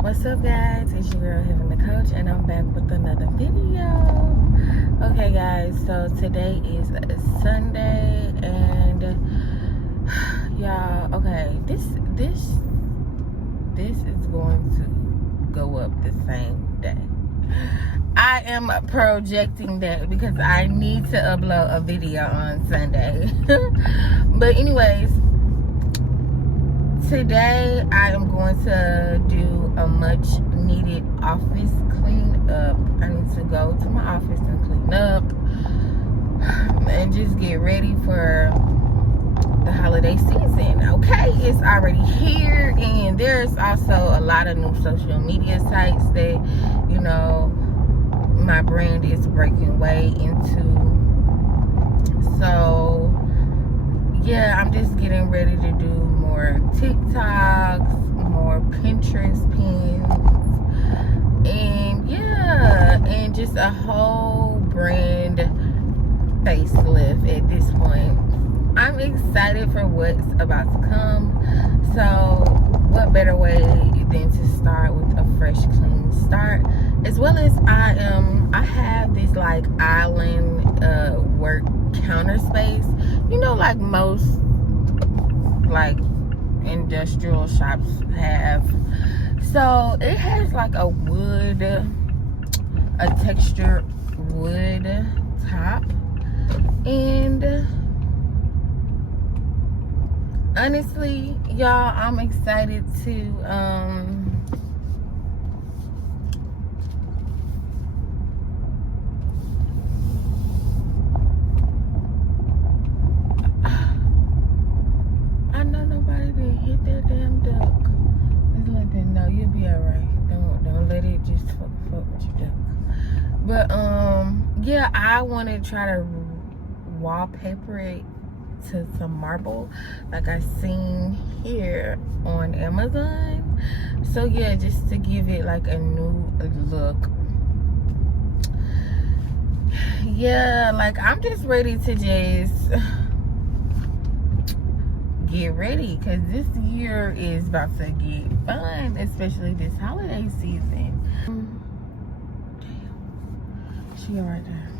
What's up, guys? It's your girl Heaven the Coach, and I'm back with another video. Okay, guys, so today is Sunday, and y'all, okay, this is going to go up the same day. I am projecting that because I need to upload a video on Sunday. But anyways, today I am going to do a much needed office clean up. I need to go to my office and clean up and just get ready for the holiday season. Okay, it's already here, and there's also a lot of new social media sites that, you know, my brand is breaking way into. So yeah, I'm just getting ready to do more TikToks, more Pinterest pins, and yeah, and just a whole brand facelift at this point. I'm excited for what's about to come. So what better way than to start with a fresh, clean start, as well as I have this like island work counter space, you know, like most like industrial shops have. So it has like a textured wood top, and honestly, y'all, I'm excited to I know nobody didn't hit that damn duck. Just let them know you'll be alright. Don't let it just fuck with your duck. But yeah, I want to try to wallpaper it to some marble like I seen here on Amazon. So yeah, just to give it like a new look. Yeah, like I'm just ready to just get ready, because this year is about to get fun, especially this holiday season. Damn, she right there.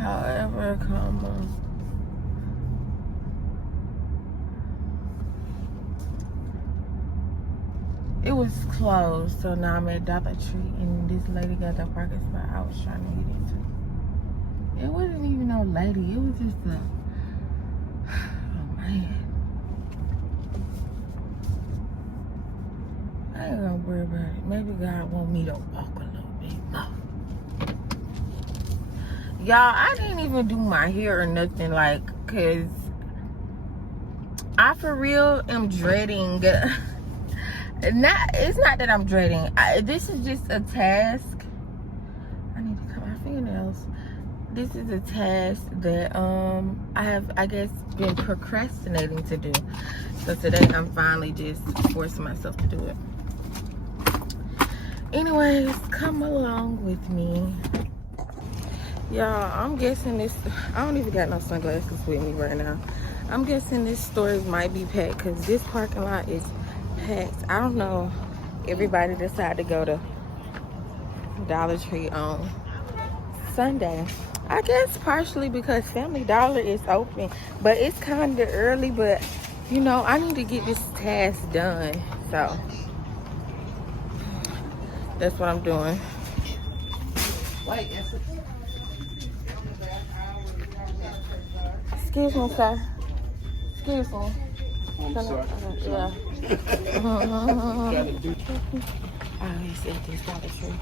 However, come on. It was closed, so now I'm at Dollar Tree, and this lady got the parking spot I was trying to get into. It wasn't even no lady, it was just a, oh man. I ain't gonna worry about it. Maybe God want me to walk a little bit more. Y'all, I didn't even do my hair or nothing, like, cause I for real am dreading. It's not that I'm dreading. This is just a task. I need to cut my fingernails. This is a task that I have, I guess, been procrastinating to do. So today I'm finally just forcing myself to do it. Anyways, come along with me. Y'all, I'm guessing this, I don't even got no sunglasses with me right now. I'm guessing this store might be packed because this parking lot is packed. I don't know. Everybody decided to go to Dollar Tree on Sunday. I guess partially because Family Dollar is open, but it's kind of early. But you know, I need to get this task done, so that's what I'm doing. Excuse me, sir. Excuse me. I'm sorry. Yeah. Oh, he's at this Dollar Tree.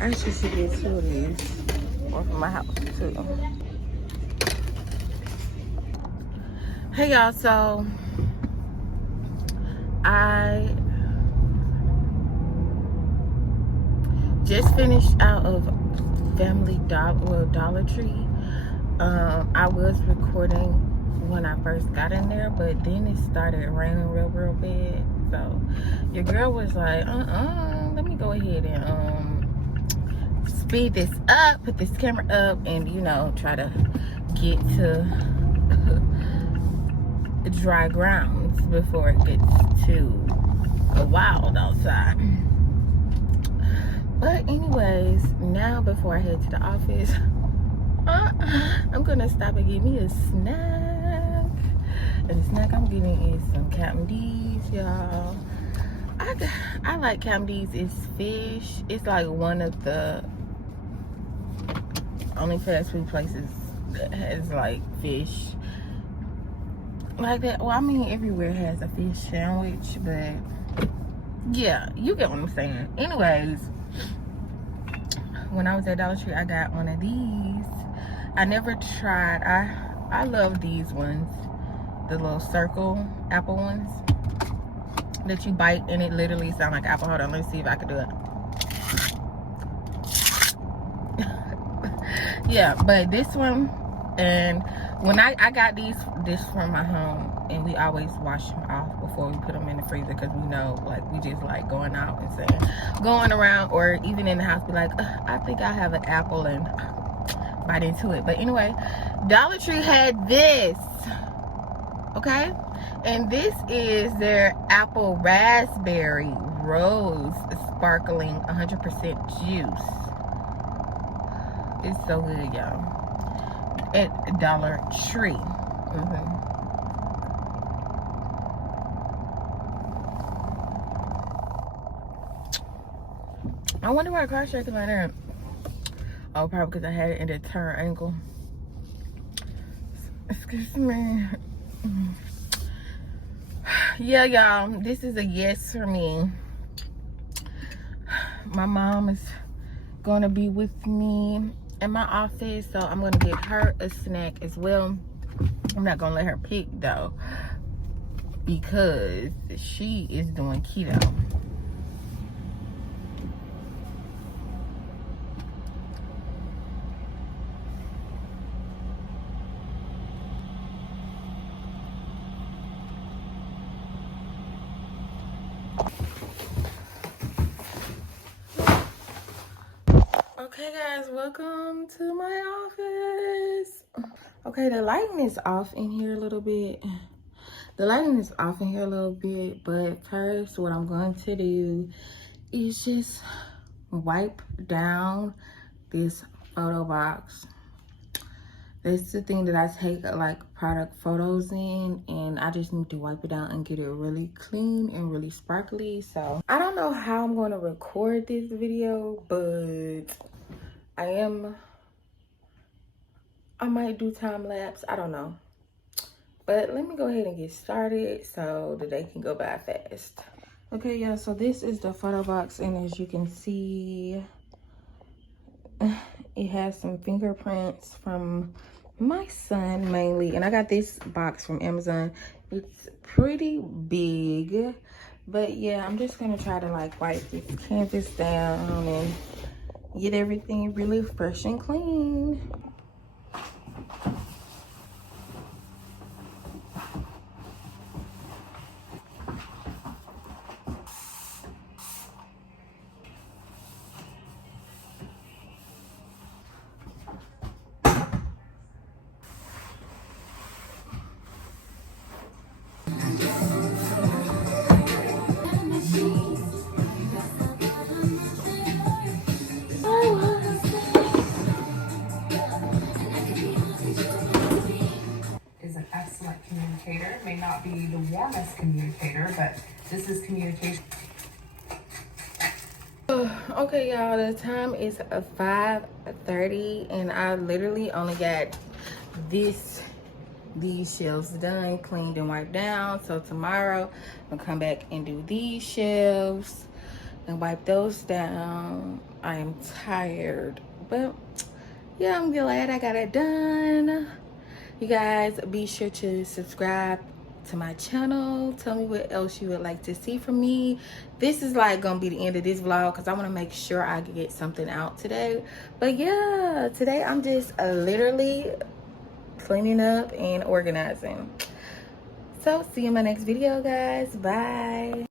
I actually should get two of these. One from my house too. Hey y'all, so I just finished out of Dollar Tree. I was recording when I first got in there, but then it started raining real bad. So your girl was like, let me go ahead and speed this up, put this camera up, and you know, try to get to dry grounds before it gets too wild outside. But anyways, now before I head to the office, I'm gonna stop and get me a snack. And the snack I'm getting is some Captain D's, y'all. I like Captain D's. It's fish. It's like one of the only fast food places that has like fish like that. Well, I mean, everywhere has a fish sandwich, but yeah, you get what I'm saying. Anyways, when I was at Dollar Tree, I got one of these. I never tried. I love these ones, the little circle apple ones that you bite and it literally sounds like apple. Hold on, let's see if I can do it. Yeah, but this one, and when I got this from my home, and we always wash them off before we put them in the freezer, because we know, like, we just like going out and saying, going around, or even in the house, be like, I think I have an apple, and bite into it. But anyway, Dollar Tree had this, okay, and this is their apple raspberry rose sparkling 100% juice. It's so good, y'all. At Dollar Tree. I wonder why the car's shaking like that. Oh, probably because I had it in the turn angle. Excuse me. Yeah, y'all, this is a yes for me. My mom is going to be with me in my office, so I'm going to get her a snack as well. I'm not going to let her pick, though, because she is doing keto. Okay, guys, welcome to my office. Okay, the lighting is off in here a little bit. But first, what I'm going to do is just wipe down this photo box. That's the thing that I take like product photos in, and I just need to wipe it out and get it really clean and really sparkly. So I don't know how I'm going to record this video, but I might do time lapse. I don't know. But let me go ahead and get started so the day can go by fast. Okay, y'all, so this is the photo box, and as you can see, it has some fingerprints from my son mainly, and I got this box from Amazon. It's pretty big, but yeah, I'm just gonna try to like wipe this canvas down and get everything really fresh and clean. Communicator may not be the warmest communicator, but this is communication. Okay, y'all, the time is 5:30, and I literally only got these shelves done, cleaned and wiped down. So tomorrow I'm gonna come back and do these shelves and wipe those down. I am tired, but yeah, I'm glad I got it done. You guys, be sure to subscribe to my channel. Tell me what else you would like to see from me. This is like gonna be the end of this vlog because I want to make sure I get something out today. But yeah, today I'm just literally cleaning up and organizing. So see you in my next video, guys. Bye.